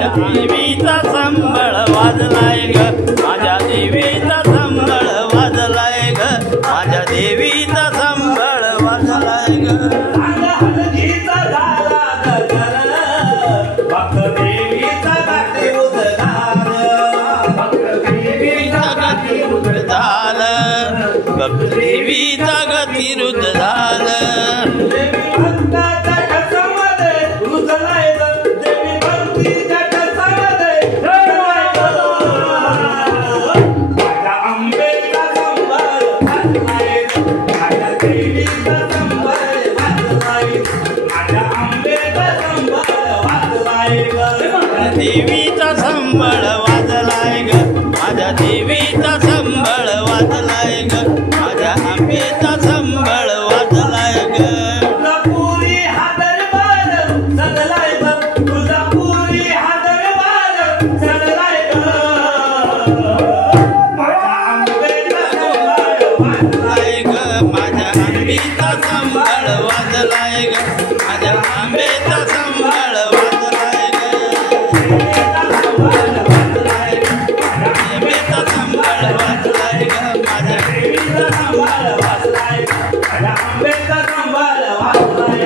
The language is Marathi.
देवीचा संबळ वाजलाय ग माझ्या देवीचा संबळ वाजलाय ग माझ्या देवीचा संबळ वाजलाय ग हलगीचा झाला गजर भक्त देवीचा गाठी उद्धार भक्त देवीचा गाठी उद्धार भक्त देवीचा गती रुद्ध झालं देवीचा संबळ वाजलाय ग माझ्या देवीचा संबळ वाजलाय ग माझ्या आंबेचा संबळ वाजलाय ग तुळजापुरी हा दरबार सजलाय ग तुळजापुरी हा दरबार सजलाय ग माझ्या आंबेचा संबळ वाजलाय ग माझ्या आंबेचा संबळ वाजलाय ग माझ्या आंबेचा संबळ वाजलाय ग